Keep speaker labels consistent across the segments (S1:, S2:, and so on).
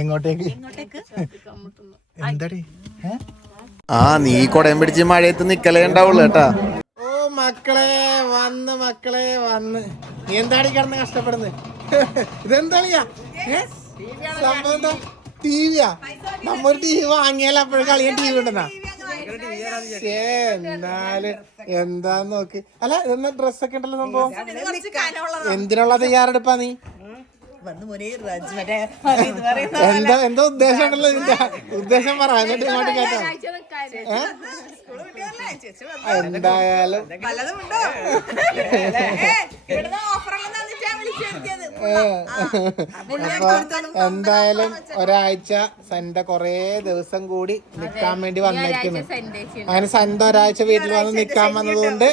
S1: എങ്ങോട്ടേക്ക്? എന്താടി?
S2: ആ നീ കൊടയം പിടിച്ച് മഴയത്ത് നിക്കലേ ഉണ്ടാവുള്ളൂ കേട്ടാ.
S1: ഓ മക്കളെ വന്ന് മക്കളെ വന്ന്. നീ എന്താടി കിടന്ന് കഷ്ടപ്പെടുന്നത്? ഇതെന്താ സംഭവം എന്താ? ടിവിയാ? നമ്മൊരു ടി വി വാങ്ങിയാൽ അപ്പോഴും കളിയാൻ ടി വി ഉണ്ടെന്നാ? എന്നാൽ എന്താന്ന് നോക്ക്. അല്ല ഇതെന്നാ ഡ്രസ്സൊക്കെ ഉണ്ടല്ലോ സംഭവം? എന്തിനുള്ള തയ്യാറെടുപ്പാ നീ? എന്താ എന്താ ഉദ്ദേശം ഉണ്ടല്ലോ ഇതിന്റെ? ഉദ്ദേശം പറ എന്നിട്ട് ഇങ്ങോട്ട് കേട്ടോ. എന്തായാലും. എന്തായാലും ഒരാഴ്ച സന്റ കൊറേ ദിവസം കൂടി നിക്കാൻ വേണ്ടി വന്നേക്കുന്നു. അങ്ങനെ സന്റ ഒരാഴ്ച വീട്ടിൽ വന്ന് നിക്കാൻ വന്നതുകൊണ്ട്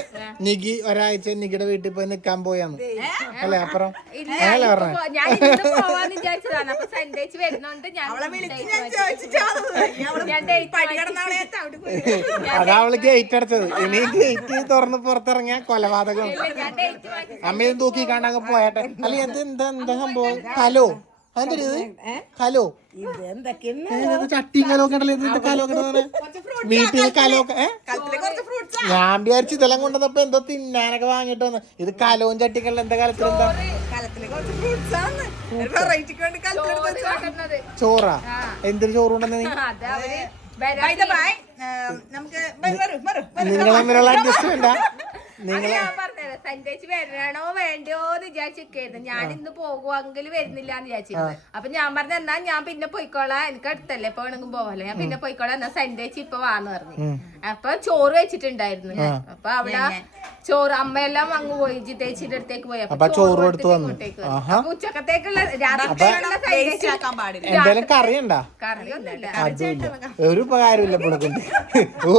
S1: നികി ഒരാഴ്ച നികിയുടെ വീട്ടിൽ പോയി നിക്കാൻ പോയാന്ന്. അല്ലേ അപ്പുറം? അങ്ങനല്ലേ പറഞ്ഞേ? അതാ അവൾ ഗേറ്റ് അടച്ചത്. ഇനി ഗേറ്റ് തുറന്ന് പുറത്തിറങ്ങിയ കൊലപാതകം. അമ്മയും തൂക്കി കാണാൻ പോയാട്ടെ. അല്ലെ എന്ത് എന്താ എന്താ സംഭവം? കലോ. അതിന്റെ ഒരു ഇത്? കലോ. ചട്ടിയും ഇതിന്റെ? വീട്ടിൽ ഞാൻ വിചാരിച്ചു ഇതെല്ലാം കൊണ്ടുവന്നപ്പോ എന്തോ തിന്നാനൊക്കെ വാങ്ങിട്ട് വന്ന്. ഇത് കലവും ചട്ടിക്കല്ല എന്താ കാലത്തിൽ എന്താ?
S3: വേണ്ടി.
S1: ചോറാ എന്തൊരു ചോറ് കൊണ്ടുവന്ന നീ?
S4: അത് അവർ
S3: By
S1: നിങ്ങൾ
S4: സൺഡേച്ച് വരണോ വേണ്ടോ എന്ന് വിചാരിച്ചിരിക്കുന്നു ഞാൻ ഇന്ന് പോകുമെങ്കിൽ വരുന്നില്ല എന്ന് വിചാരിച്ചിരുന്നു. അപ്പൊ ഞാൻ പറഞ്ഞ എന്നാ ഞാൻ പിന്നെ പോയിക്കോളാം. എനിക്ക് അടുത്തല്ലേ ഇപ്പൊ വേണമെങ്കിൽ പോകല്ലോ ഞാൻ പിന്നെ പോയിക്കോളാം. എന്നാ സഞ്ചരിച്ച് ഇപ്പൊ വാന്ന് പറഞ്ഞു. അപ്പൊ ചോറ് വെച്ചിട്ടുണ്ടായിരുന്നു. അപ്പൊ അവിടെ ചോറ് അമ്മയെല്ലാം അങ്ങ് പോയി ജിതേച്ചിന്റെ അടുത്തേക്ക് പോയി.
S1: അപ്പൊ ചോറ് എടുത്ത് വന്നു.
S4: അപ്പൊ ഉച്ചക്കത്തേക്കുള്ള രാത്രി
S3: Waste
S4: സൺഡേച്ച്
S3: ആക്കാൻ പാടില്ല.
S1: എന്തായാലും കറിയുണ്ടാ
S4: കറിയൊന്നുമില്ല
S1: ഒരു ഉപകാരമില്ല പുടക്കുണ്ട്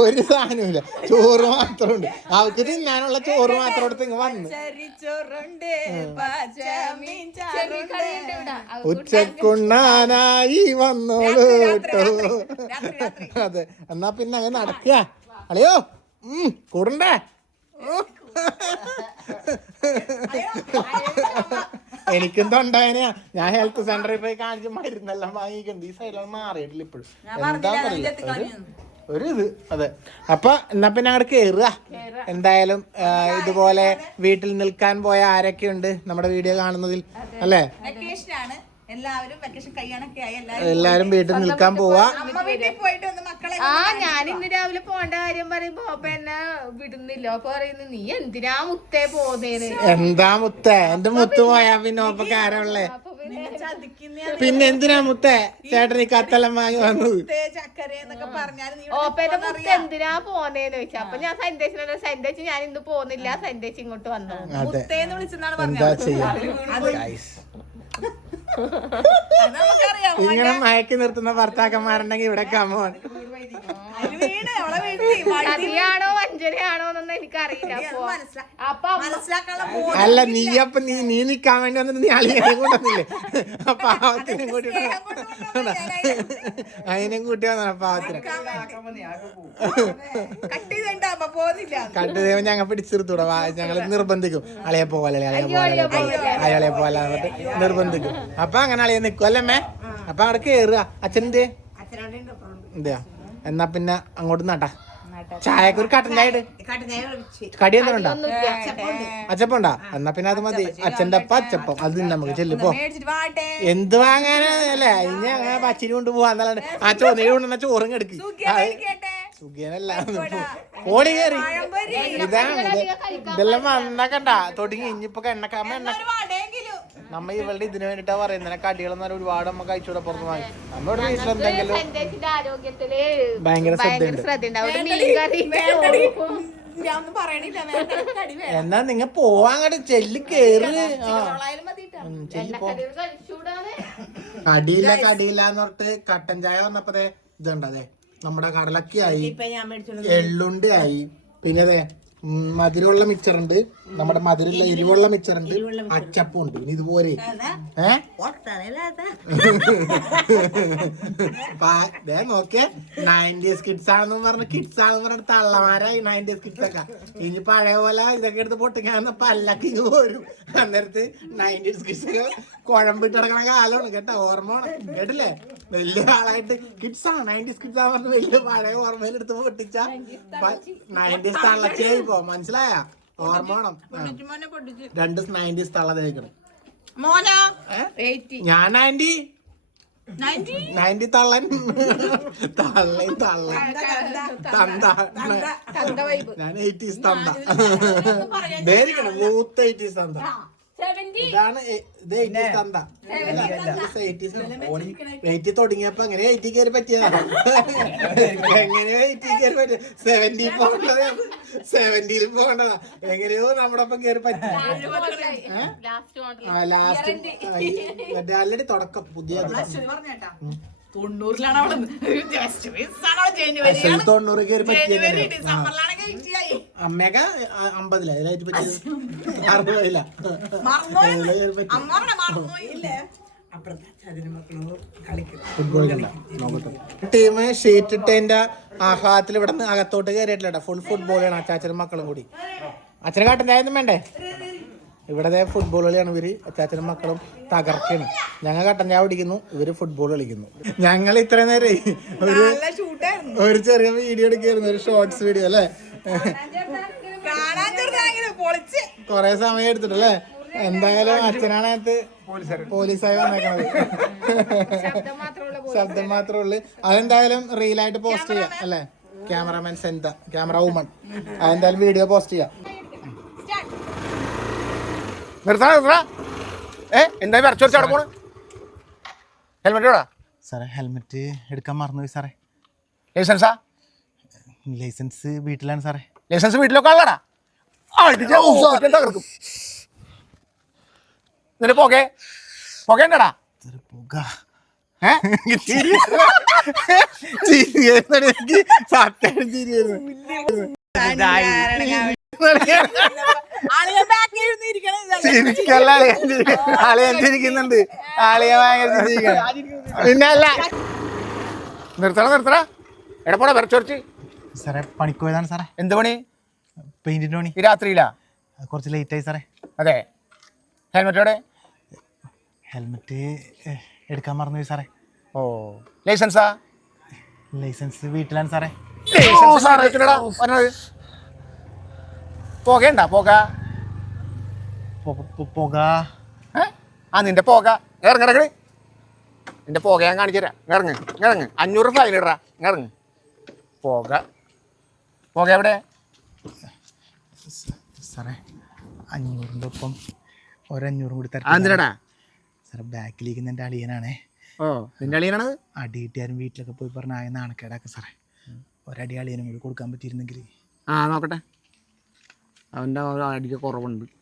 S1: ഒരു സാധനമില്ല ചോറ് മാത്രമുണ്ട്. അവർക്ക് തിന്നാനുള്ള ചോറ് മാത്രം എടുത്ത് ഇങ്ങ് വന്ന്. ഉച്ചക്കുണ്ണാനായി വന്നോളൂ കേട്ടോ അതെ എന്നാ പിന്നെ അങ്ങനെ നടക്കുക അളിയോ ഉം കൂടണ്ടേ. എനിക്കും തൊണ്ടവേനയാ ഞാൻ ഹെൽത്ത് സെന്ററിൽ പോയി കാണിച്ച് മരുന്നെല്ലാം വാങ്ങിക്കുന്നുണ്ട് ഈ സൈഡിലാണ് മാറിയിട്ടില്ല ഇപ്പോഴും. എന്താ ഒരു- ഒരു ഇത് അതെ. അപ്പൊ എന്നാ പിന്നെ അങ്ങോട്ട് കേറുക. എന്തായാലും ഇതുപോലെ വീട്ടിൽ നിൽക്കാൻ പോയ ആരൊക്കെയുണ്ട് നമ്മുടെ വീഡിയോ കാണുന്നതിൽ? അല്ലേ?
S3: വെക്കേഷൻ ആണ് എല്ലാവരും വെക്കേഷൻ കഴിയാനൊക്കെ ആയി. എല്ലാവരും
S1: എല്ലാരും വീട്ടിൽ നിൽക്കാൻ പോവാ.
S3: അമ്മ വീട്ടിൽ പോയിട്ട് ഒന്ന് മക്കളെ
S4: ആ ഞാൻ ഇന്ന് രാവിലെ പോണ്ട കാര്യം പറയുമ്പോ അപ്പൊ എന്നെ വിടുന്നില്ല. അപ്പൊ പറയുന്നു നീ എന്തിനാ മുത്തേ പോന്നേന്ന്?
S1: എന്താ മുത്തേ? എന്റെ മുത്ത് പോയാ പിന്നെ ഒപ്പക്കാരുള്ളേ
S4: പിന്നെ
S1: എന്തിനാ മുത്തേ ചേട്ടൻ ഈ കത്തെല്ലാം വാങ്ങി വന്നത്?
S4: ഓപ്പേന്റെ മുത്ത് എന്തിനാ പോന്നേന്ന് ചോദിച്ചാ. അപ്പൊ ഞാൻ സന്ദേശം സന്ദേശം ഞാൻ ഇന്ന് പോന്നില്ല സന്ദേശം ഇങ്ങോട്ട് വന്നു.
S3: മുത്തേന്ന് വിളിച്ചെന്നാണ്
S1: എന്താ
S3: പറഞ്ഞത്.
S1: ഇങ്ങനെ മയക്കി നിർത്തുന്ന ഭർത്താക്കന്മാരുണ്ടെങ്കിൽ ഇവിടെ കമോൺ
S3: അതിന് വീണ് അവളെ വീഴ്ത്തി. വഴുതി
S4: ചതിയാണോ വഞ്ചനയാണോ എന്നൊന്നും എനിക്കറിയില്ല. അപ്പൊ
S3: മനസ്സിലാ-
S4: അപ്പൊ അമ്മ-
S3: മനസ്സിലാക്കാനുള്ള ബോധം
S1: അല്ല നീ അപ്പൊ നീ നീ നിക്കാൻ വേണ്ടി വന്നിട്ട് നീ അളിയനെ കൊണ്ടുവന്നില്ലേ? ആ പാവത്തിനും കൂട്ടി അതിനും കൂട്ടി വന്നാ പാവത്തിന്
S3: കട്ട് ചെയ്യുമ്പോ പോകുന്നില്ല.
S1: കണ്ടു ദൈവം ഞങ്ങൾ പിടിച്ചെടുത്തൂടെ ഞങ്ങൾ നിർബന്ധിക്കും. അളിയെ പോലെ അളിയെ പോലെ പോലെ. അയാളെ പോലെ എന്നിട്ട് നിർബന്ധിക്കും. അപ്പൊ അങ്ങനെ അളിയെ നിക്കും അല്ലേ മേ അപ്പൊ അവിടെ കേറുക. അച്ഛന്റെ എന്തെയാ എന്നാ പിന്നെ അങ്ങോട്ട് നട്ടാ ചായക്ക് ഒരു കട്ടൻ ചായ കടി എന്തുണ്ടോ ഉണ്ടോ അച്ചപ്പുണ്ടാ. എന്നാ പിന്നെ അത് മതി. അച്ഛന്റെ അപ്പ അച്ചപ്പം. അത് നമുക്ക് ചെല്ലിപ്പോ എന്ത് വാങ്ങാനല്ലേ ഇനി അങ്ങനെ പച്ചിരി കൊണ്ട് പോവാന്നല്ലാണ്ട് ആ ചോദ്യം കൊണ്ടുവന്ന ചോറും എടുക്ക്.
S3: കേട്ടെ
S1: സുഖിയനല്ല. ഓടി കയറി. ഇതാണ് ഇത്. ഇതെല്ലാം വന്നക്കണ്ട. തുടങ്ങി ഇനിയിപ്പൊ എണ്ണക്കാമ എണ്ണ നമ്മ ഇവളുടെ ഇതിനു വേണ്ടിട്ടാ പറയുന്നത്. കടികളെന്ന് പറഞ്ഞാൽ ഒരുപാട് നമ്മ കഴിച്ചൂടെ പുറത്ത് വാങ്ങി. നമ്മുടെ
S4: സന്ദേശിന്റെ ആരോഗ്യത്തിൽ
S1: ഭയങ്കര ശ്രദ്ധയുണ്ട്. എന്നാ നിങ്ങ പോവാങ്ങട്ട് ചെല്ല് കേറി. കടിയില്ല കടിയില്ല എന്ന് പറഞ്ഞിട്ട് കട്ടൻ ചായ വന്നപ്പോ ഇതുണ്ടതേ നമ്മുടെ കടലക്കി ആയി.
S3: ഇപ്പൊ ഞാൻ മേടിച്ചോണ്ട്
S1: എള്ളുണ്ടി ആയി. പിന്നെ അതെ മധുരമുള്ള മിച്ചറുണ്ട് നമ്മുടെ മധുരമുള്ള എരിവുള്ള മിച്ചറുണ്ട് അച്ചപ്പം ഉണ്ട്. ഇനി ഇതുപോലെ. ഏ? പാ- ദേ നോക്കിയേ. നയന്റീസ് കിഡ്സ് ആണെന്ന് പറഞ്ഞ കിഡ്സ് ആണെന്ന് പറഞ്ഞ തള്ളമാരായി നയന്റീസ് കിഡ്സ് ഒക്കെ. ഇനി പഴയ പോലെ ഇതൊക്കെ എടുത്ത് പൊട്ടിക്കാൻ പല്ലക്ക് ഇങ്ങ് പോരും. അന്നേരത്ത് നയന്റീസ് കിഡ്സ് ഒക്കെ കുഴമ്പിട്ട് കിടക്കണ കാലമാണ് കേട്ടോ. ഓർമ്മ. കേട്ടില്ലേ? വലിയ ആളായിട്ട് കിഡ്സ് ആണ്. നയന്റീസ് കിഡ്സ് പറഞ്ഞ് വലിയ പഴയ ഓർമ്മയിൽ എടുത്ത് പൊട്ടിച്ച നയന്റീസ് തള്ളച്ചായി പോ. മനസ്സിലായ? ഓർമ്മ വേണം. രണ്ട് നയന്റീസ് തള്ള തേക്കണം. ഞാൻ
S3: നയന്റി
S1: നയന്റി തള്ളൻ തള്ളൻ. തള്ള തന്ത
S4: തന്ത
S1: ഞാൻ എയ്റ്റീസ് തന്ത ധരിക്കണം. മൂത്ത എയ്റ്റീസ് തന്ത. ഇതാണ് എയ്റ്റി തുടങ്ങിയപ്പോ അങ്ങനെ എയ്റ്റി കയറി പറ്റിയതാണ് എങ്ങനെ എയ്റ്റി കയറി പറ്റിയ സെവന്റി പോകേണ്ടത്. സെവന്റിയിൽ പോകേണ്ടതാ. എങ്ങനെയോ നമ്മുടെ ഒപ്പം കയറി പറ്റി
S4: ലാസ്റ്റ് മറ്റേ
S1: ആ ലാസ്റ്റ് ആൾറെഡി തുടക്കം. പുതിയ
S3: പറഞ്ഞേട്ടാ. തൊണ്ണൂറിലാണ് അവിടെ
S1: തൊണ്ണൂറ് കയറി അമ്മയൊക്കെ പറ്റിയത്. അറുപതില. ഫുട്ബോൾ ടീം ഷീറ്റ് ഇട്ടതിന്റെ ആഹ്ലാദത്തിൽ ഇവിടെ നിന്ന് അകത്തോട്ട് കയറിയിട്ടില്ല ഫുൾ ഫുട്ബോളാണ് അച്ചാച്ചനും മക്കളും കൂടി. അച്ഛനെ കാട്ടുണ്ടായിരുന്നു വേണ്ടേ? ഇവിടെ ദേ ഫുട്ബോൾ കളിയാണ് ഇവർ അച്ചാച്ചനും മക്കളും തകർക്കാണ് ഞങ്ങൾ കട്ടൻ ചായ പിടിക്കുന്നു ഇവർ ഫുട്ബോൾ കളിക്കുന്നു. ഞങ്ങൾ ഇത്ര നേരം ഒരു
S3: നല്ല ഷൂട്ടായിരുന്നു
S1: ഒരു ചെറിയ വീഡിയോ എടുക്കായിരുന്നു ഒരു ഷോർട്സ് വീഡിയോ അല്ലേ?
S3: കാണാൻ ചെറുതാണെങ്കിലും പൊളിച്ച്.
S1: കൊറേ സമയം എടുത്തിട്ടല്ലേ? എന്തായാലും അച്ഛനാണ് അതിനകത്ത് പോലീസായി വന്നേക്കണത്.
S4: ശബ്ദം മാത്രമുള്ള പോലെ
S1: ശബ്ദം മാത്രമേ ഉള്ളൂ. അതെന്തായാലും റീലായിട്ട് പോസ്റ്റ് ചെയ്യാം അല്ലേ? ക്യാമറമാൻ സെന്ത ക്യാമറ വുമൺ അതെന്തായാലും വീഡിയോ പോസ്റ്റ് ചെയ്യാം.
S5: നിർത്താ നിർത്താ. ഏ എന്താ വരച്ചു അവിടെ പോണ്? ഹെൽമെറ്റ് എവിടാ
S1: സാറേ ഹെൽമെറ്റ് എടുക്കാൻ മറന്നുപോയി സാറേ.
S5: ലൈസൻസാ
S1: ലൈസൻസ് വീട്ടിലാണ് സാറേ.
S5: ലൈസൻസ് വീട്ടിലൊക്കെ ഉള്ളടാ തകർക്കും. എന്നിട്ട് പോകെ?
S1: പുക
S5: ഏ?
S1: എനിക്ക്. സത്യം ചിരിയായിരുന്നു ചിരിക്കല്ല ആളിയാൻ ചിരിക്കുന്നുണ്ട് ആളിയ ഭയങ്കര ചിരിക്കണം പിന്നെ അല്ല
S5: നിർത്തണ നിർത്തണ എടാ പോടാ വരച്ചോർച്ച്
S1: സാറേ പണിക്ക് പോയതാണ് സാറേ.
S5: എന്ത് പണി?
S1: പെയിന്റിന്റെ പണി.
S5: ഈ രാത്രിയിലാ?
S1: കുറച്ച് ലേറ്റ് ആയി സാറേ.
S5: അതെ. ഹെൽമെറ്റോടെ
S1: ഹെൽമെറ്റ് എടുക്കാൻ മറന്നുപോയി സാറേ.
S5: ഓ. ലൈസൻസാ
S1: ലൈസൻസ് വീട്ടിലാണ് സാറേ.
S5: പോകേണ്ട പോക.
S1: പുക?
S5: ആ നിന്റെ പോക. ഇറങ്ങി നിന്റെ പോക ഞാൻ കാണിച്ചു തരാം. ഇറങ്ങ് ഇറങ്ങ്. അഞ്ഞൂറ് ഫൈൻ ഇടറാ. ഇറങ്ങ്. പോക. പോക എവിടെ?
S1: സാറേ അഞ്ഞൂറിന്റെ ഒപ്പം ഒരഞ്ഞൂറും കൂടി തരാം
S5: എന്തിനടാ?
S1: സാറേ ബാക്കിലേക്ക് എന്റെ അളിയനാണേ.
S5: ഓ നിന്റെ അളിയനാണ്?
S1: അടി കിട്ടിയാലും വീട്ടിലൊക്കെ പോയി പറഞ്ഞ ആയ നാണക്കേടാക്ക സാറേ. ഒരടി അളിയനും കൂടി കൊടുക്കാൻ പറ്റിയിരുന്നെങ്കിൽ
S5: ആ നോക്കട്ടെ. അവന്റെ അടിക്ക് കുറവുണ്ട്.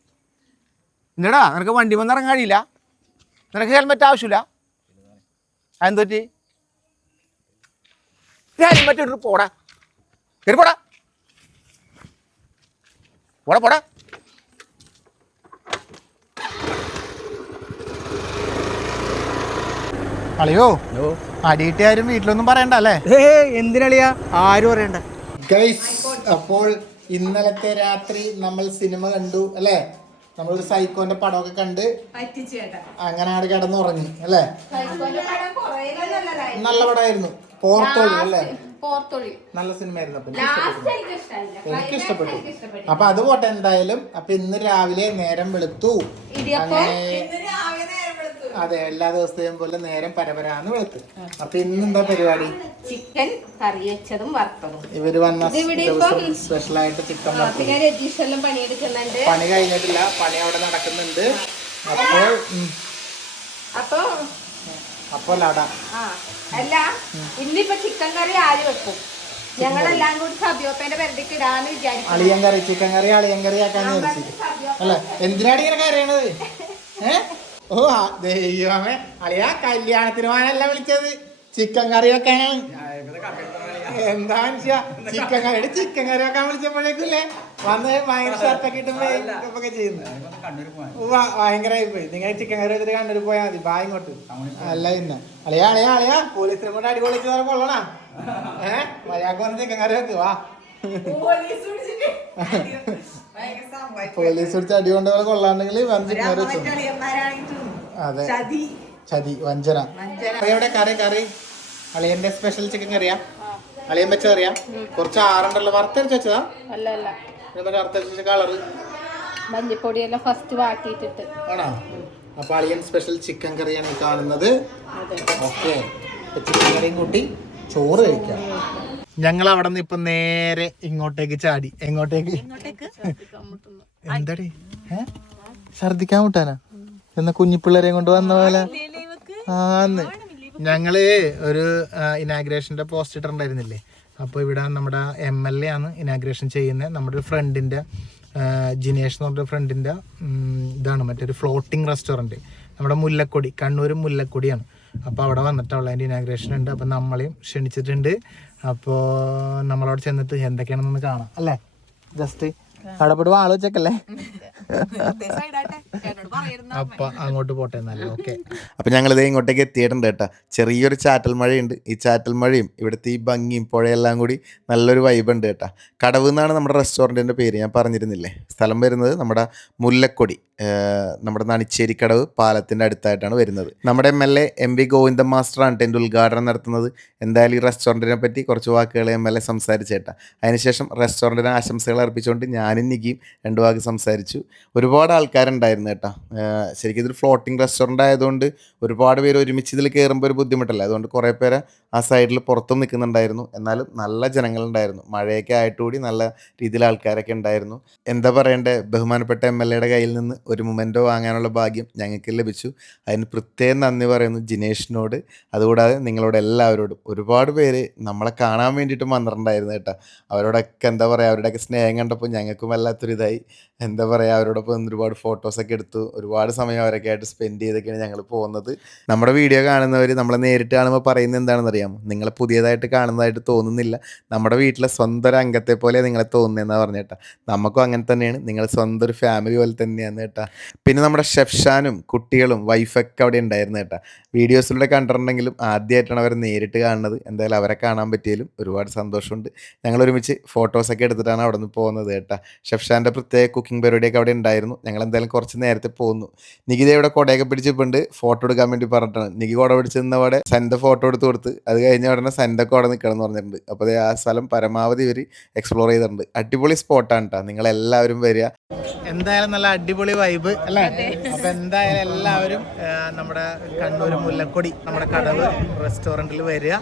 S5: എന്താടാ നിനക്ക് വണ്ടി വന്ന് ഇറങ്ങാൻ കഴിയില്ല. നിനക്ക് ഹെൽമെറ്റ് ആവശ്യമില്ല. അതെന്ത് പറ്റി ഹെൽമെറ്റ് ഇട്ടിട്ട് പോടാ. കയറി പോടാ. പോടാ പോടാ.
S1: അളിയോ അടിയിട്ട് ആരും വീട്ടിലൊന്നും പറയണ്ട അല്ലേ?
S5: എന്തിനളിയാ? ആരും അറിയണ്ട.
S1: ഗൈസ് അപ്പോൾ ഇന്നലത്തെ രാത്രി നമ്മൾ സിനിമ കണ്ടു അല്ലേ? നമ്മളൊരു സൈക്കോന്റെ പടമൊക്കെ കണ്ട്
S3: പറ്റിച്ചു കേട്ടാ
S1: അങ്ങനെ ആട് കിടന്നുറങ്ങി അല്ലേ?
S4: സൈക്കോന്റെ പടം കുറേ നല്ലതായിരുന്നു.
S1: നല്ല പടമായിരുന്നു. പോർത്തോളി അല്ലേ? നല്ല സിനിമയായിരുന്നു അപ്പൊ എനിക്ക് ഇഷ്ടപ്പെട്ടു. അപ്പൊ അത് പോട്ടെ എന്തായാലും. അപ്പൊ ഇന്ന് രാവിലെ നേരം വെളുത്തു. അങ്ങനെ അതെ എല്ലാ ദിവസത്തെയും പോലെ നേരം പരപരാന്ന് വെളുത്ത്. അപ്പൊ ഇന്ന് എന്താ പരിപാടി?
S4: ചിക്കൻ കറി വെച്ചതും വറുത്തതും.
S1: ഇവർ വന്ന ദിവസം സ്പെഷ്യൽ ആയിട്ട് ചിക്കൻ വറുത്തത്
S4: പണിയെടുക്കുന്നുണ്ട്.
S1: പണി കഴിഞ്ഞിട്ടില്ല പണി അവിടെ നടക്കുന്നുണ്ട്. അപ്പോൾ
S4: അപ്പൊ
S1: അപ്പൊ? ലട
S4: അല്ല ഇന്നിപ്പോ ചിക്കൻ കറി ആര് വെക്കും? ഞങ്ങളെല്ലാം കൂടി സബിയോപ്പേന്റെ പരിധിക്ക് ഇടാന്ന് വിചാരിച്ചു
S1: അളിയൻ കറി ചിക്കൻ കറി അളിയൻ കറി ആക്കാന്ന് വിചാരിച്ചു അല്ല എന്തിനാണ് ഇങ്ങനെ കറിയണത് ഏ? ഓ ദൈവമേ. അളിയാ കല്യാണത്തിന് പോകാനല്ല വിളിച്ചത്. ചിക്കൻ കറി വെക്കാനാണ് എന്താ ചിക്കൻ കറി. ചിക്കൻ കറി വെക്കാൻ വിളിച്ചപ്പോഴേക്കില്ലേ വന്ന് ഭയങ്കര ഷർട്ടൊക്കെ ഇട്ടുമ്പോ ചെയ്യുന്നത് ഭയങ്കരമായി പോയി നിങ്ങൾ ചിക്കൻ കറി വെച്ചിട്ട് കണ്ണൂർ പോയാൽ മതി. ബാ ഇങ്ങോട്ട്. അല്ല ഇന്ന്. അളിയാ അളിയാ അളിയാ. പോലീസിനെ കൊണ്ട് അടിപൊളിച്ച് വരെ കൊള്ളണാ. ഏഹ് വയ്യാക്ക് വന്ന് ചിക്കൻ കറി വെക്ക്. വാ.
S3: പോലീസ് പിടിച്ചിട്ട്. ഭയങ്കര സംഭവം.
S1: പോലീസ് പിടിച്ച് അടി കൊണ്ടവരെ കൊള്ളാണ്ടെങ്കിൽ വന്ന് ചിക്കൻ കറി വെച്ചു. അതെ.
S3: ചതി.
S1: ചതി വഞ്ചന. എവിടെ? കറി കറി. അളിയന്റെ സ്പെഷ്യൽ ചിക്കൻ കറിയാ. അളിയൻ വെച്ച കറിയാ? കുറച്ച് ആറുണ്ടല്ലോ വറുത്തരച്ച് വെച്ചതാ?
S4: അല്ല അല്ല
S1: വറുത്തരച്ച കളറ്
S4: മഞ്ഞപ്പൊടിയെല്ലാം ഫസ്റ്റ് വാട്ടിയിട്ടിട്ട്.
S1: ആണോ? അപ്പൊ അളിയൻ സ്പെഷ്യൽ ചിക്കൻ കറിയാണ് ഈ കാണുന്നത്. ഓക്കെ. ചിക്കൻ കറിയും കൂട്ടി ചോറ് കഴിക്കാം. ഞങ്ങൾ അവിടെ നിന്ന് ഇപ്പൊ നേരെ ഇങ്ങോട്ടേക്ക് ചാടി. എങ്ങോട്ടേക്ക്? എന്താടി? ഏഹ് ഛർദിക്കാൻ വിട്ടാനാ എന്നാ കുഞ്ഞിപ്പിള്ളേരെയും കൊണ്ട് വന്ന പോലെ. ആന്ന് ഞങ്ങൾ ഒരു ഇനാഗ്രേഷന്റെ പോസ്റ്റ് ഇട്ടിട്ടുണ്ടായിരുന്നില്ലേ? അപ്പോൾ ഇവിടെ നമ്മുടെ എം എൽ എ ആണ് ഇനാഗ്രേഷൻ ചെയ്യുന്നത് നമ്മുടെ ഒരു ഫ്രണ്ടിന്റെ ജിനേഷ് എന്ന് പറഞ്ഞ ഫ്രണ്ടിന്റെ ഇതാണ് മറ്റൊരു ഫ്ലോട്ടിംഗ് റെസ്റ്റോറന്റ് നമ്മുടെ മുല്ലക്കൊടി കണ്ണൂർ മുല്ലക്കൊടിയാണ്. അപ്പോൾ അവിടെ വന്നിട്ടുള്ള അതിന്റെ ഇനാഗ്രേഷൻ ഉണ്ട്. അപ്പോൾ നമ്മളെയും ക്ഷണിച്ചിട്ടുണ്ട്. അപ്പോൾ നമ്മളവിടെ ചെന്നിട്ട് എന്തൊക്കെയാണെന്നൊന്ന് കാണാം. അല്ലേ? ജസ്റ്റ് അവിടെ പോയിട്ട് വാൾ വെച്ചേക്കല്ലേ അപ്പൊ അങ്ങോട്ട് പോട്ടെ എന്നാലും. ഓക്കെ.
S2: ഞങ്ങൾ ഞങ്ങളിത് ഇങ്ങോട്ടേക്ക് എത്തിയിട്ടുണ്ട് കേട്ടോ. ചെറിയൊരു ചാറ്റൽ മഴയുണ്ട്. ഈ ചാറ്റൽ മഴയും ഇവിടുത്തെ ഈ ഭംഗിയും പുഴയെല്ലാം കൂടി നല്ലൊരു വൈബുണ്ട് ഉണ്ട് കേട്ടോ. കടവ് എന്നാണ് നമ്മുടെ റെസ്റ്റോറന്റിന്റെ പേര്. ഞാൻ പറഞ്ഞിരുന്നില്ലേ? സ്ഥലം വരുന്നത് നമ്മുടെ മുല്ലക്കൊടി. നമ്മുടെ നണിച്ചേരി കടവ് പാലത്തിന്റെ അടുത്തായിട്ടാണ് വരുന്നത്. നമ്മുടെ M L A M V Govindan മാസ്റ്ററാണ് എന്റെ ഉദ്ഘാടനം നടത്തുന്നത്. എന്തായാലും ഈ റെസ്റ്റോറന്റിനെ പറ്റി കുറച്ച് വാക്കുകൾ എം എൽ എ സംസാരിച്ചേട്ടാ അതിനുശേഷം റെസ്റ്റോറന്റിന് ആശംസകൾ അർപ്പിച്ചുകൊണ്ട് ഞാനും നികിയും രണ്ട് വാക്ക് സംസാരിച്ചു. ഒരുപാട് ആൾക്കാരുണ്ടായിരുന്നു കേട്ടോ. ശരിക്കും ഇതൊരു ഫ്ലോട്ടിംഗ് റെസ്റ്റോറന്റ് ആയതുകൊണ്ട് ഒരുപാട് പേര് ഒരുമിച്ച് ഇതിൽ കയറുമ്പോൾ ഒരു ബുദ്ധിമുട്ടല്ല? അതുകൊണ്ട് കുറേ പേര് ആ സൈഡിൽ പുറത്തും നിൽക്കുന്നുണ്ടായിരുന്നു എന്നാലും നല്ല ജനങ്ങളുണ്ടായിരുന്നു. മഴയൊക്കെ ആയിട്ട് കൂടി നല്ല രീതിയിൽ ആൾക്കാരൊക്കെ ഉണ്ടായിരുന്നു. എന്താ പറയണ്ടേ? ബഹുമാനപ്പെട്ട എം എൽ എയുടെ കയ്യിൽ നിന്ന് ഒരു മൊമെന്റോ വാങ്ങാനുള്ള ഭാഗ്യം ഞങ്ങൾക്ക് ലഭിച്ചു. അതിന് പ്രത്യേകം നന്ദി പറയുന്നു ജിനേഷിനോട്. അതുകൂടാതെ നിങ്ങളോട് എല്ലാവരോടും. ഒരുപാട് പേര് നമ്മളെ കാണാൻ വേണ്ടിയിട്ട് വന്നിട്ടുണ്ടായിരുന്നു കേട്ടോ. അവരോടൊക്കെ എന്താ പറയുക അവരുടെയൊക്കെ സ്നേഹം കണ്ടപ്പോൾ ഞങ്ങൾക്കും വല്ലാത്തൊരിതായി. എന്താ പറയുക അവരോടൊപ്പം ഒരുപാട് ഫോട്ടോസൊക്കെ എടുത്തു. ഒരുപാട് സമയം അവരൊക്കെ ആയിട്ട് സ്പെൻഡ് ചെയ്തൊക്കെയാണ് ഞങ്ങൾ പോകുന്നത്. നമ്മുടെ വീഡിയോ കാണുന്നവർ നമ്മളെ നേരിട്ട് കാണുമ്പോൾ പറയുന്നത് എന്താണെന്ന് അറിയാമോ? നിങ്ങളെ പുതിയതായിട്ട് കാണുന്നതായിട്ട് തോന്നുന്നില്ല. നമ്മുടെ വീട്ടിലെ സ്വന്തം ഒരു അംഗത്തെ പോലെ നിങ്ങളെ തോന്നുന്നതെന്നാണ് പറഞ്ഞേട്ടാ നമുക്കും അങ്ങനെ തന്നെയാണ്. നിങ്ങൾ സ്വന്തം ഒരു ഫാമിലി പോലെ തന്നെയാണ് കേട്ടാ പിന്നെ നമ്മുടെ ഷെഫ്ഷാനും കുട്ടികളും വൈഫൊക്കെ അവിടെ ഉണ്ടായിരുന്നു കേട്ടാ വീഡിയോസിലൂടെ കണ്ടിട്ടുണ്ടെങ്കിലും ആദ്യമായിട്ടാണ് അവരെ നേരിട്ട് കാണുന്നത്. എന്തായാലും അവരെ കാണാൻ പറ്റിയാലും ഒരുപാട് സന്തോഷമുണ്ട്. ഞങ്ങൾ ഒരുമിച്ച് ഫോട്ടോസൊക്കെ എടുത്തിട്ടാണ് അവിടെ നിന്ന് പോകുന്നത് കേട്ടാ ഷെഫ്ഷാന്റെ പ്രത്യേക കുക്കിംഗ് പരിപാടിയൊക്കെ അവിടെ ഉണ്ടായിരുന്നു. ഞങ്ങൾ എന്തായാലും കുറച്ച് നേരത്തെ പോന്നു. നികിത ഇവിടെ കൊടയൊക്കെ പിടിച്ചിട്ടുണ്ട്. ഫോട്ടോ എടുക്കാൻ വേണ്ടി പറഞ്ഞിട്ടാണ്. നികി കൊട പിടിച്ച് നിന്നവിടെ സന്ത ഫോട്ടോ എടുത്ത് കൊടുത്ത് അത് കഴിഞ്ഞ ഉടനെ സന്റെ ഒക്കെ അവിടെ നിൽക്കണം എന്ന് പറഞ്ഞിട്ടുണ്ട്. അപ്പോൾ ദേ ആ സ്ഥലം പരമാവധി ഇവർ എക്സ്പ്ലോർ ചെയ്തിട്ടുണ്ട്. അടിപൊളി സ്പോട്ടാണ് കേട്ടോ നിങ്ങൾ എല്ലാവരും വരിക.
S1: എന്തായാലും നല്ല അടിപൊളി വൈബ് അല്ലേ? അപ്പൊ എന്തായാലും എല്ലാവരും നമ്മുടെ കണ്ണൂർ മുല്ലക്കൊടി നമ്മുടെ കടവ് റെസ്റ്റോറന്റിൽ വരിക.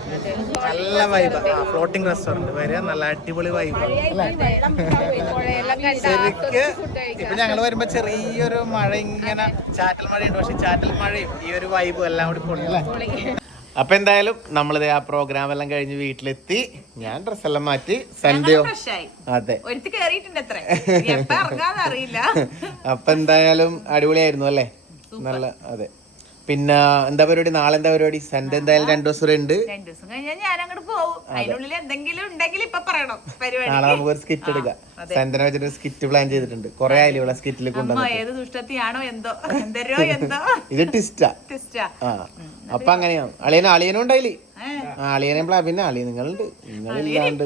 S1: നല്ല വൈബ് ഫ്ലോട്ടിംഗ് റെസ്റ്റോറന്റ് വരിക. നല്ല അടിപൊളി വൈബ് ശരിക്ക് ഇപ്പൊ ഞങ്ങൾ വരുമ്പോ ചെറിയൊരു മഴ ഇങ്ങനെ ചാറ്റൽ മഴയുണ്ട് പക്ഷെ ചാറ്റൽ മഴയും ഈ ഒരു വൈബും എല്ലാം കൂടി പൊളിയല്ലേ അപ്പൊ എന്തായാലും നമ്മളിത് ആ പ്രോഗ്രാം എല്ലാം കഴിഞ്ഞ് വീട്ടിലെത്തി. ഞാൻ ഡ്രസ് എല്ലാം മാറ്റി
S3: സൺഡേ
S1: അതെ. അപ്പൊ എന്തായാലും അടിപൊളിയായിരുന്നു അല്ലേ? നല്ല അതെ. പിന്നെ എന്താ പരിപാടി? നാളെ എന്താ പരിപാടി സൺഡേ എന്തായാലും രണ്ടു ദിവസം ഉണ്ട്.
S3: രണ്ടു ദിവസം കഴിഞ്ഞാൽ ഞാൻ അങ്ങോട്ട് പോകും അതിനുള്ളിൽ എന്തെങ്കിലും ഉണ്ടെങ്കിൽ ഇപ്പൊ പറയണം പരിപാടി.
S1: നാളെ നമുക്ക് ഒരു സ്കിറ്റ് എടുക്കാം. സെന്റിനെ വെച്ചിട്ട് സ്കിറ്റ് പ്ലാൻ ചെയ്തിട്ടുണ്ട്. കുറെ ആയാലും ഇവിടെ സ്കിറ്റിൽ കൊണ്ടുവന്നു
S3: ഏത് ദുഷ്ടത്തിയാണോ എന്തോ. എന്തരോ എന്തോ.
S1: ഇത് ടിസ്റ്റാ
S3: ട്വിസ്റ്റാ
S1: ആ. അപ്പൊ അങ്ങനെയാണ്. അളിയനും അളിയനും ഉണ്ടായില്ലേ? അളിയനെ പിന്നെ അളിയൻ നിങ്ങളുണ്ട്. നിങ്ങളില്ലാണ്ട്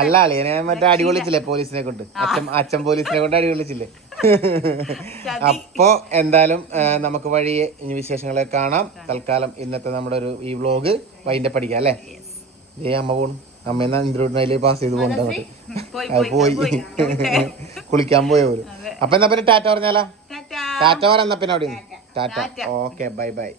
S1: അല്ല അളിയനെ മറ്റേ അടി കൊള്ളിച്ചില്ലേ പോലീസിനെ കൊണ്ട്? അച്ഛൻ അച്ഛൻ പോലീസിനെ കൊണ്ട് അടി കൊള്ളിച്ചില്ലേ അപ്പോ എന്തായാലും നമുക്ക് വഴി ഇനി വിശേഷങ്ങളെ കാണാം. തൽക്കാലം ഇന്നത്തെ നമ്മുടെ ഒരു ഈ വ്ലോഗ് വൈന്റെ പഠിക്കാം അല്ലേ? ജയ അമ്മ പോണു. അമ്മയെന്നാ പാസ് ചെയ്ത് പോകണ്ട
S3: പോയി,
S1: പോയി കുളിക്കാൻ പോയ പോലും അപ്പൊ എന്നാ പിന്നെ ടാറ്റ പറഞ്ഞാലാ?
S3: ടാറ്റ.
S1: പറഞ്ഞ പിന്നെ അവിടെ ടാറ്റ. Okay bye bye.